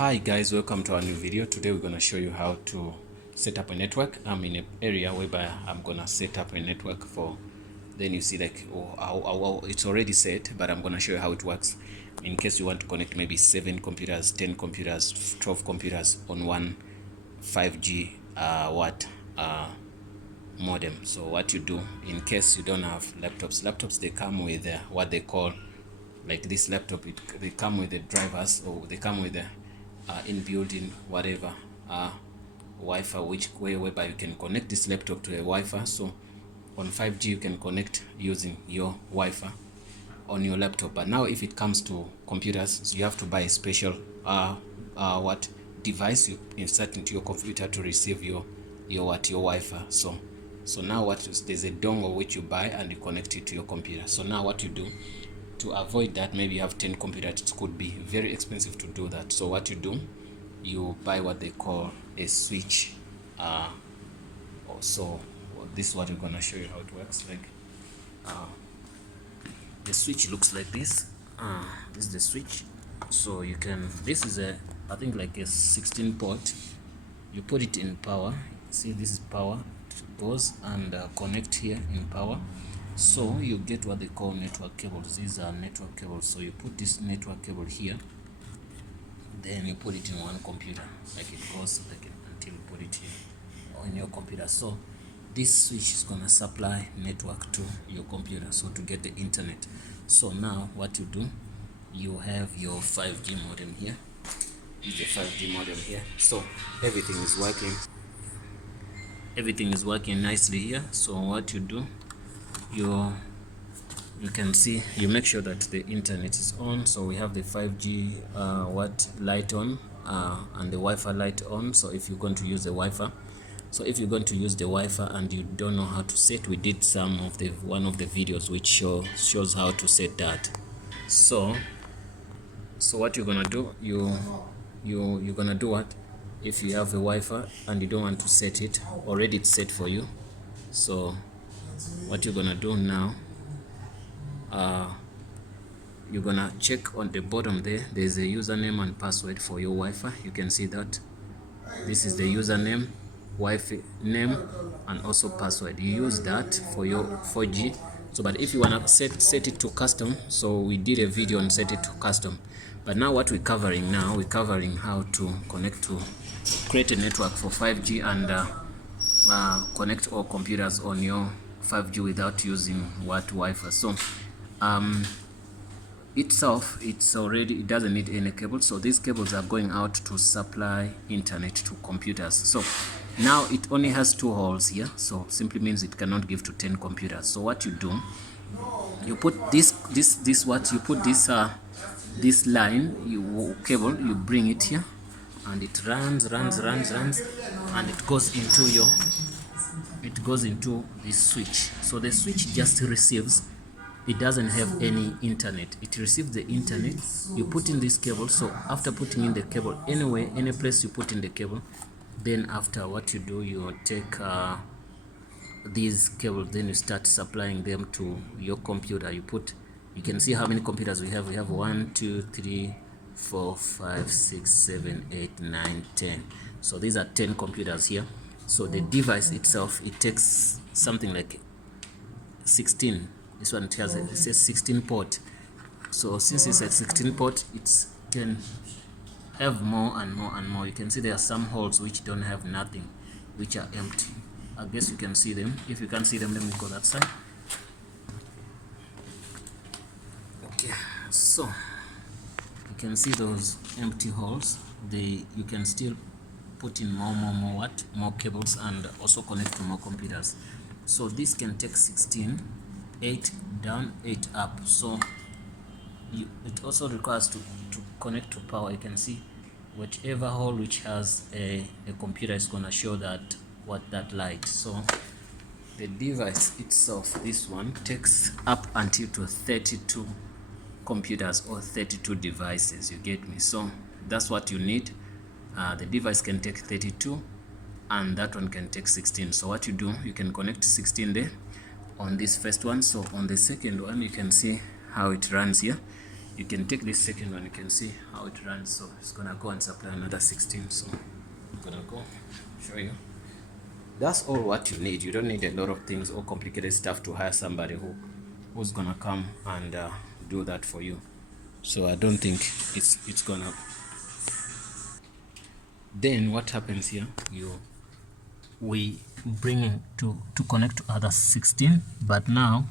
Hi guys, welcome to our new video. Today we're going to show you how to set up a network. I'm in an area whereby I'm going to set up a network for, then you see like it's already set, but I'm going to show you how it works in case you want to connect maybe 7 computers, 10 computers, 12 computers on one 5G modem. So what you do in case you don't have laptops they come with what they call, like this laptop, they come with the drivers, or they come with the in-building whatever Wi-Fi, whereby you can connect this laptop to a Wi-Fi. So on 5G you can connect using your Wi-Fi on your laptop. But now if it comes to computers, so you have to buy a special device you insert into your computer to receive your Wi-Fi. So now there's a dongle which you buy and you connect it to your computer. So now what you do to avoid that, maybe you have 10 computers, it could be very expensive to do that. So what you do, you buy what they call a switch. So this is what we're going to show you how it works. Like the switch looks like this. This is the switch. So you can, this is I think like a 16 port. You put it in power. See, this is power. It goes and connect here in power. So you get what they call network cables. These are network cables. So you put this network cable here, then you put it in one computer, like it goes like until you put it here on your computer. So this switch is gonna supply network to your computer, so to get the internet. So now what you do, you have your 5G modem here. This is the 5G modem here. So everything is working nicely here. So what you do, you can see, you make sure that the internet is on. So we have the 5G light on and the Wi-Fi light on. So if you're going to use the Wi-Fi, and you don't know how to set, we did one of the videos which shows how to set that. So what you're gonna do, you're gonna do what, if you have a Wi-Fi and you don't want to set it, already it's set for you. So what you're gonna do now, you're gonna check on the bottom there's a username and password for your Wi-Fi. You can see that this is the username, Wi-Fi name, and also password. You use that for your 4G. So but if you want to set it to custom, so we did a video on set it to custom. But now what we're covering how to create a network for 5G and connect all computers on your 5G without using Wi-Fi. So it doesn't need any cable. So these cables are going out to supply internet to computers. So now it only has 2 holes here, so simply means it cannot give to 10 computers. So what you do, you put this cable, you bring it here, and it runs, and it goes into this switch. So the switch just receives, it doesn't have any internet, it receives the internet. You put in this cable. So after putting in the cable, any place you put in the cable, then after what you do, you take these cables, then you start supplying them to your computer. You can see how many computers we have. We have 1 2 3 4 5 6 7 8 9 10. So these are 10 computers here. So the device itself, it takes something like 16. This one, it says 16 port. So since it's a 16 port, it can have more and more and more. You can see there are some holes which don't have nothing, which are empty. I guess you can see them. If you can't see them, let me go that side. Okay, so you can see those empty holes. You can still put in more cables and also connect to more computers. So this can take 16, 8 down, 8 up. So it also requires to connect to power. You can see whichever hole which has a computer is going to show that light. So the device itself, this one, takes up until to 32 computers or 32 devices. You get me? So that's what you need. The device can take 32 and that one can take 16. So what you do, you can connect 16 there on this first one. So on the second one, you can see how it runs here. you can take this second one, you can see how it runs. So it's gonna go and supply another 16. So I'm gonna go show you. That's all what you need. You don't need a lot of things or complicated stuff to hire somebody who's gonna come and do that for you. So I don't think it's gonna. Then what happens here, we bring in to connect to other 16, but now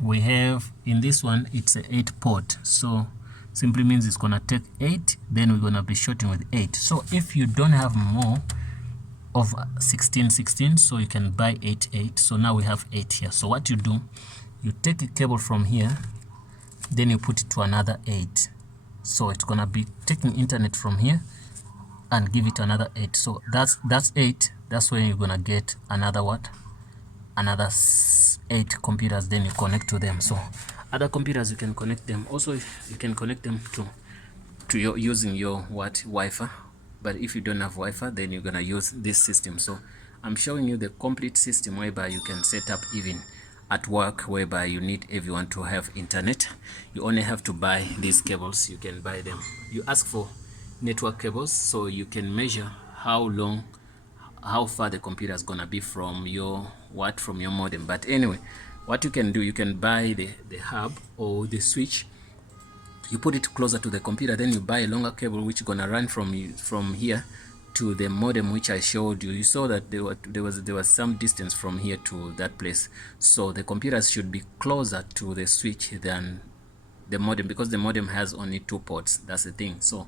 we have in this one it's a 8 port, so simply means it's gonna take 8, then we're gonna be shorting with 8. So if you don't have more of 16, so you can buy 8. So now we have 8 here. So what you do, you take a cable from here, then you put it to another 8. So it's gonna be taking internet from here and give it another 8. So that's 8. That's when you're gonna get another what? Another 8 computers. Then you connect to them. So other computers you can connect them. Also, you can connect them to your using your Wi-Fi. But if you don't have Wi-Fi, then you're gonna use this system. So I'm showing you the complete system whereby you can set up even at work, whereby you need everyone to have internet. You only have to buy these cables. You can buy them. You ask for network cables so you can measure how far the computer is gonna be from your modem. But anyway, what you can do, you can buy the hub or the switch. You put it closer to the computer, then you buy a longer cable which is gonna run from here to the modem which I showed you. You saw that there was some distance from here to that place. So the computers should be closer to the switch than the modem, because the modem has only 2 ports. That's the thing. So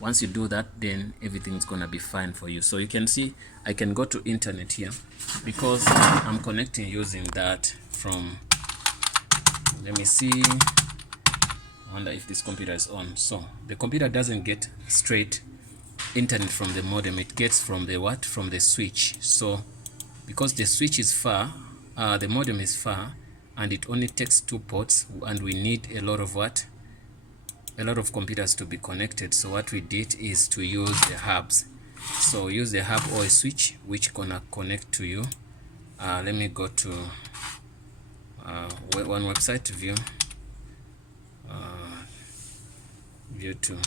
once you do that, then everything's gonna be fine for you. So you can see I can go to internet here because I'm connecting using that from, let me see, I wonder if this computer is on. So the computer doesn't get straight internet from the modem, it gets from the from the switch. So because the switch is far, the modem is far, and it only takes 2 ports, and we need a lot of computers to be connected. So what we did is to use the hubs. So use the hub or a switch which gonna connect to you. Let me go to one website to view to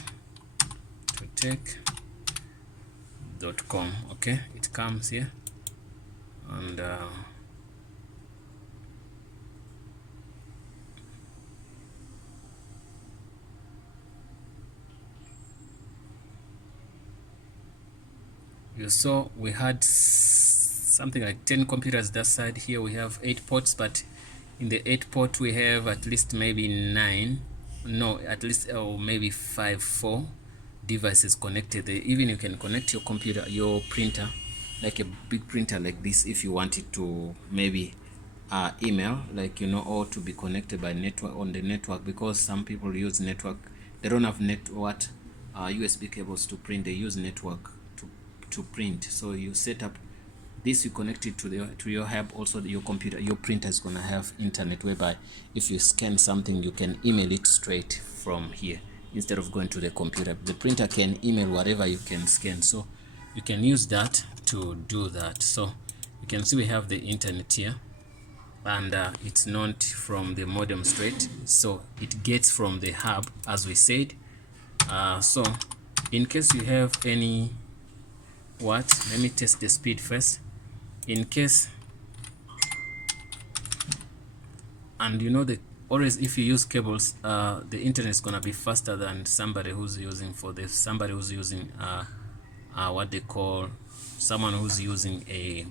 tech.com. okay, it comes here, and you saw we had something like 10 computers that side. Here we have 8 ports, but in the 8 port we have at least maybe 9, no, at least maybe 4 devices connected. Even you can connect your computer, your printer, like a big printer like this, if you want it to maybe email, like, you know, or to be connected by network on the network, because some people use network, they don't have USB cables to print, they use network to print. So you set up this, you connect it to your hub. Also your computer, your printer is gonna have internet, whereby if you scan something you can email it straight from here instead of going to the computer. The printer can email whatever you can scan, so you can use that to do that. So you can see we have the internet here, and it's not from the modem straight, so it gets from the hub, as we said. So in case you have any let me test the speed first. In case, and you know, always if you use cables, the internet is gonna be faster than somebody who's using what they call, someone who's using a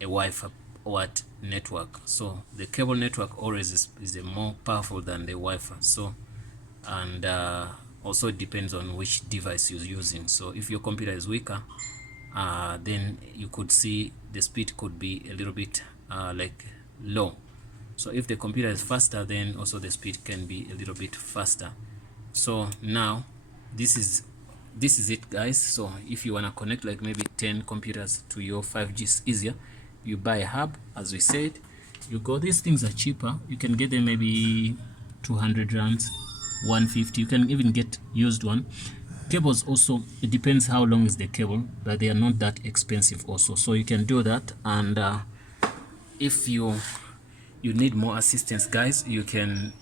Wi-Fi network. So the cable network always is more powerful than the Wi-Fi. So, and also it depends on which device you're using. So if your computer is weaker, then you could see the speed could be a little bit like low. So if the computer is faster, then also the speed can be a little bit faster. So now this is it, guys. So if you want to connect like maybe 10 computers to your 5G, is easier. You buy a hub, as we said. You go, these things are cheaper. You can get them maybe 200 rands, 150. You can even get used one. Cables also, it depends how long is the cable, but they are not that expensive also. So you can do that. And if you need more assistance, guys, you can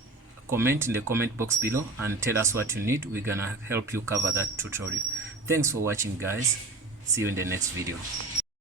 comment in the comment box below and tell us what you need. We're gonna help you cover that tutorial. Thanks for watching, guys. See you in the next video.